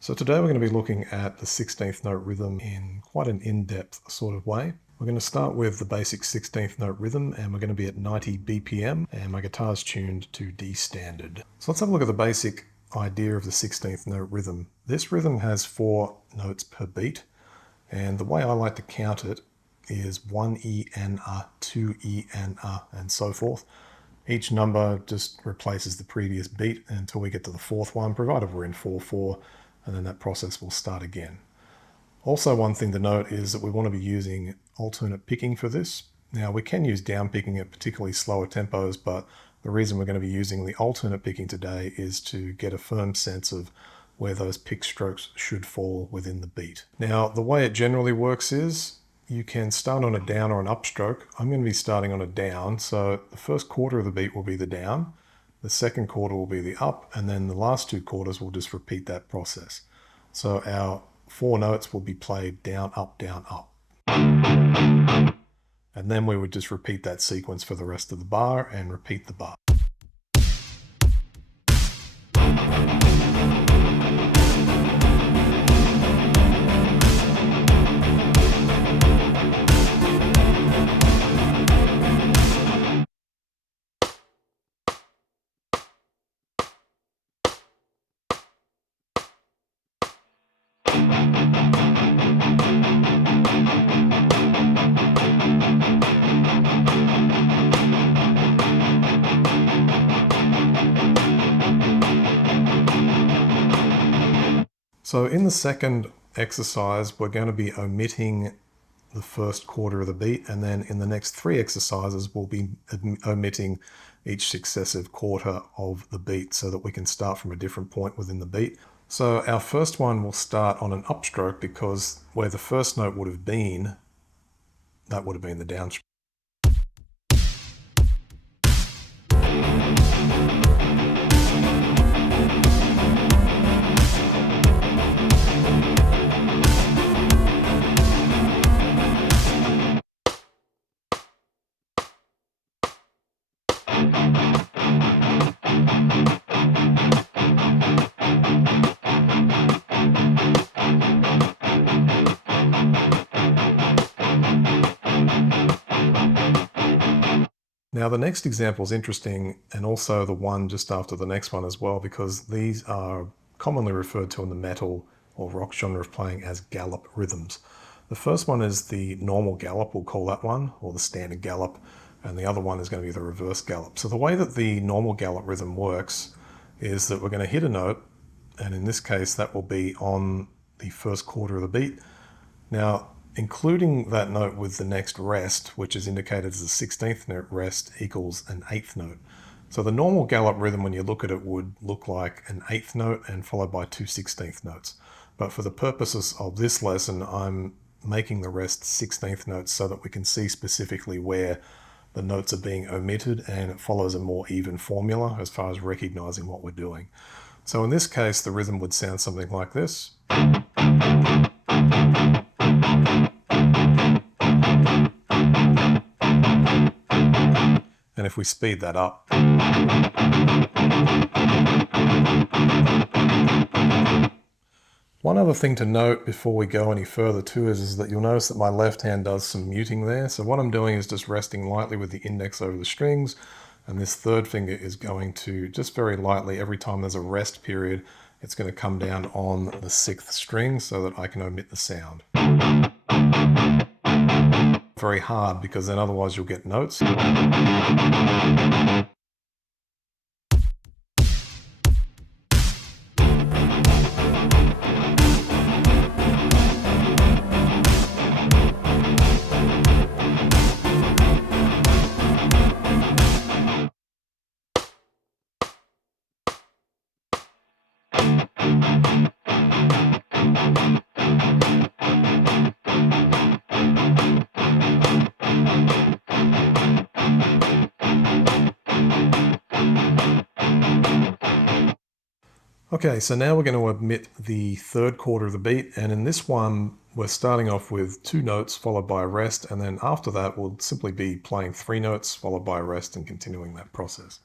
So today we're going to be looking at the 16th note rhythm in quite an in-depth sort of way. We're going to start with the basic 16th note rhythm, and we're going to be at 90 BPM, and my guitar's tuned to D standard. So let's have a look at the basic idea of the 16th note rhythm. This rhythm has 4 notes per beat, and the way I like to count it is 1 E and A, 2 E and A, and so forth. Each number just replaces the previous beat until we get to the 4th one, provided we're in 4/4, and then that process will start again. Also, one thing to note is that we want to be using alternate picking for this. Now, we can use down picking at particularly slower tempos, but the reason we're going to be using the alternate picking today is to get a firm sense of where those pick strokes should fall within the beat. Now, the way it generally works is you can start on a down or an upstroke. I'm going to be starting on a down, so the first quarter of the beat will be the down, the second quarter will be the up, and then the last 2 quarters will just repeat that process. So our 4 notes will be played down, up, and then we would just repeat that sequence for the rest of the bar and repeat the bar. So in the second exercise, we're going to be omitting the first quarter of the beat, and then in the next 3 exercises, we'll be omitting each successive quarter of the beat so that we can start from a different point within the beat. So our first one will start on an upstroke because where the first note would have been, that would have been the downstroke. Now the next example is interesting, and also the one just after the next one as well, because these are commonly referred to in the metal or rock genre of playing as gallop rhythms. The first one is the normal gallop, we'll call that one, or the standard gallop, and the other one is going to be the reverse gallop. So the way that the normal gallop rhythm works is that we're going to hit a note, and in this case that will be on the first quarter of the beat. Now, including that note with the next rest, which is indicated as the 16th note rest, equals an 8th note. So the normal gallop rhythm, when you look at it, would look like an 8th note and followed by 2 16th notes. But for the purposes of this lesson, I'm making the rest 16th notes so that we can see specifically where the notes are being omitted, and it follows a more even formula as far as recognizing what we're doing. So in this case, the rhythm would sound something like this. And if we speed that up, one other thing to note before we go any further too is that you'll notice that my left hand does some muting there. So what I'm doing is just resting lightly with the index over the strings, and this third finger is going to just very lightly, every time there's a rest period, it's going to come down on the 6th string so that I can omit the sound. Very hard, because then otherwise you'll get notes. Okay, so now we're going to omit the third quarter of the beat, and in this one we're starting off with 2 notes followed by a rest, and then after that we'll simply be playing 3 notes followed by a rest and continuing that process.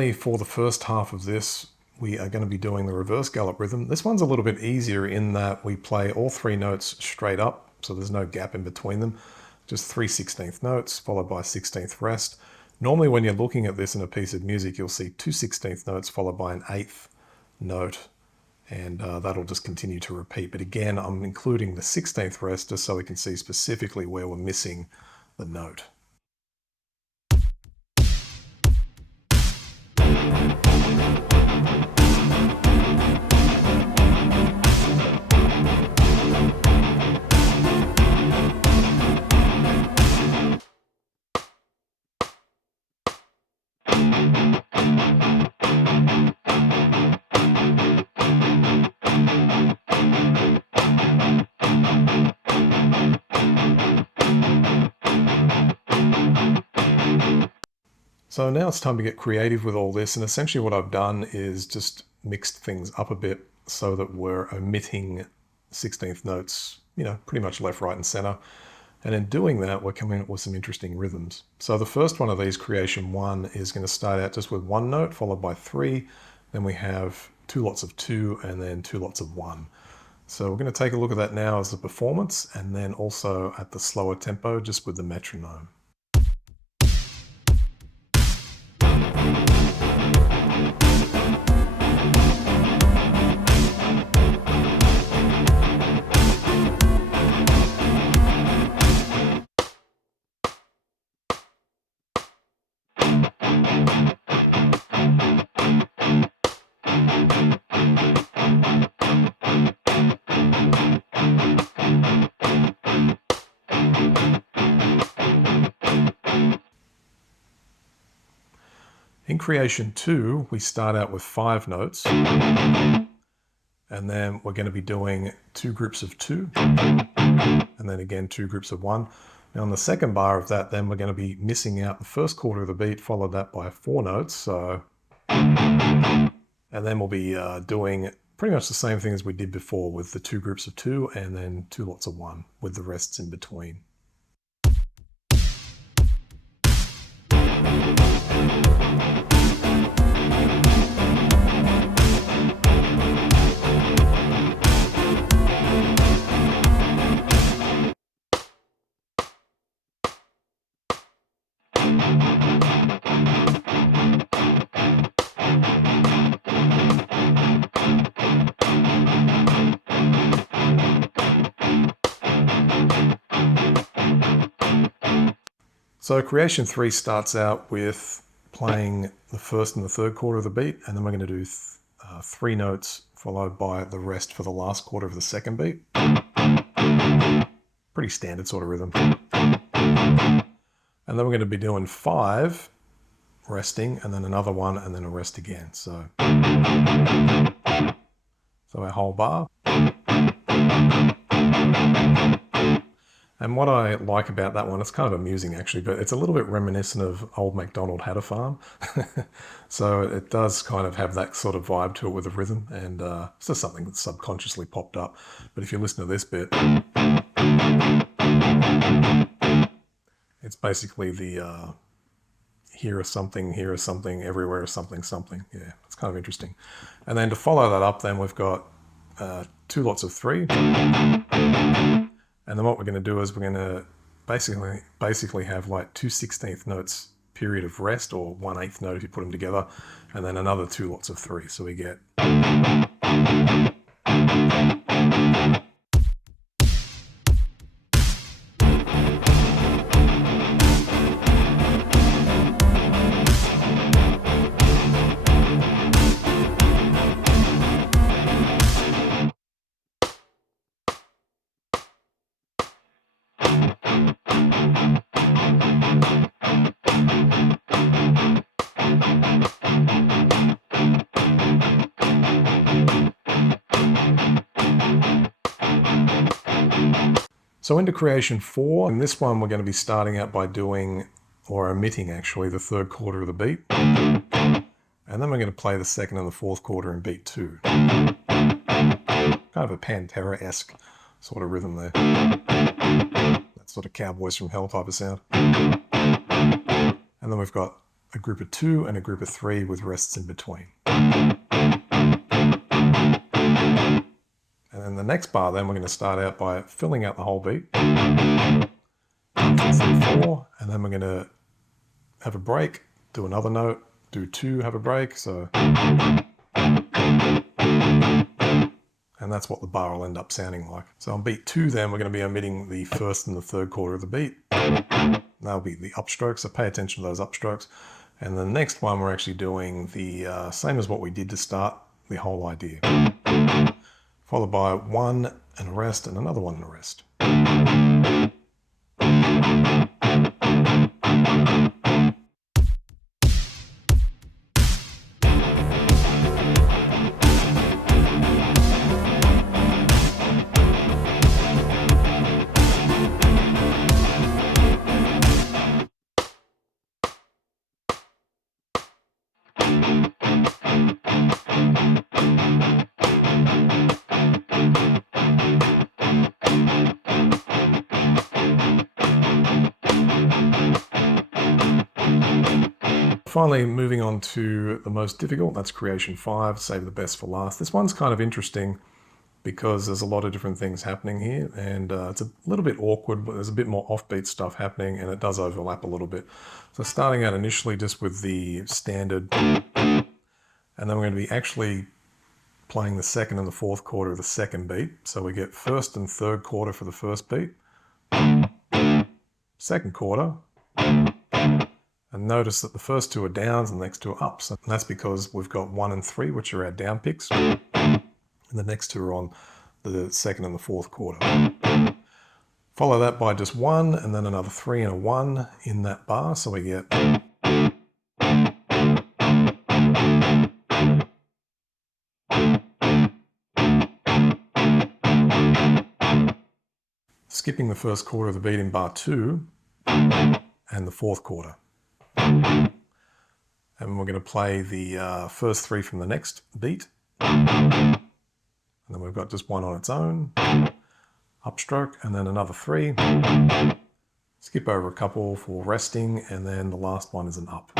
finally, for the first half of this, we are going to be doing the reverse gallop rhythm. This one's a little bit easier in that we play all three notes straight up, so there's no gap in between them. Just 3 16th notes followed by 16th rest. Normally when you're looking at this in a piece of music, you'll see 2 16th notes followed by an 8th note, and that'll just continue to repeat. But again, I'm including the 16th rest just so we can see specifically where we're missing the note. So now it's time to get creative with all this, and essentially what I've done is just mixed things up a bit so that we're omitting 16th notes, pretty much left, right, and center. And in doing that, we're coming up with some interesting rhythms. So the first one of these, creation 1, is going to start out just with 1 note followed by 3. Then we have 2 lots of 2 and then 2 lots of 1. So we're going to take a look at that now as a performance, and then also at the slower tempo just with the metronome. In creation 2, we start out with 5 notes, and then we're going to be doing 2 groups of 2, and then again 2 groups of 1. Now on the second bar of that, then we're going to be missing out the first quarter of the beat, followed that by 4 notes. So, and then we'll be doing pretty much the same thing as we did before with the 2 groups of 2 and then 2 lots of 1 with the rests in between. So creation 3 starts out with playing the first and the third quarter of the beat, and then we're going to do 3 notes followed by the rest for the last quarter of the second beat. Pretty standard sort of rhythm. And then we're going to be doing 5 resting, and then another 1, and then a rest again. So our whole bar. And what I like about that one, it's kind of amusing actually, but it's a little bit reminiscent of Old MacDonald Had a Farm. So it does kind of have that sort of vibe to it with the rhythm, and it's just something that subconsciously popped up. But if you listen to this bit, it's basically the here is something, everywhere is something, something. Yeah, it's kind of interesting. And then to follow that up, then we've got 2 lots of 3. And then what we're going to do is we're going to basically have like 2 16th notes period of rest, or 1/8 note if you put them together, and then another 2 lots of 3. So we get. So into creation 4, in this one we're going to be starting out by doing, or omitting actually, the third quarter of the beat. And then we're going to play the second and the fourth quarter in beat 2. Kind of a Pantera-esque sort of rhythm there. That sort of Cowboys from Hell type of sound. And then we've got a group of 2 and a group of 3 with rests in between. And then the next bar, then we're going to start out by filling out the whole beat. 1, 2, 3, 4, and then we're going to have a break, do another note, do 2, have a break, so. And that's what the bar will end up sounding like. So on beat 2 then, we're going to be omitting the first and the third quarter of the beat. That'll be the upstrokes, so pay attention to those upstrokes. And the next one, we're actually doing the same as what we did to start, the whole idea. Followed by 1 and a rest and another 1 and a rest. Finally, moving on to the most difficult, that's creation 5, save the best for last. This one's kind of interesting because there's a lot of different things happening here, and it's a little bit awkward, but there's a bit more offbeat stuff happening, and it does overlap a little bit. So starting out initially just with the standard, and then we're going to be actually playing the second and the fourth quarter of the second beat. So we get first and third quarter for the first beat, second quarter, and notice that the first 2 are downs and the next 2 are ups. And that's because we've got 1 and 3, which are our down picks, and the next 2 are on the second and the fourth quarter. Follow that by just 1 and then another 3 and a 1 in that bar, so we get. Skipping the first quarter of the beat in bar 2 and the fourth quarter. And we're going to play the first 3 from the next beat. And then we've got just 1 on its own, upstroke, and then another 3. Skip over a couple for resting, and then the last one is an up.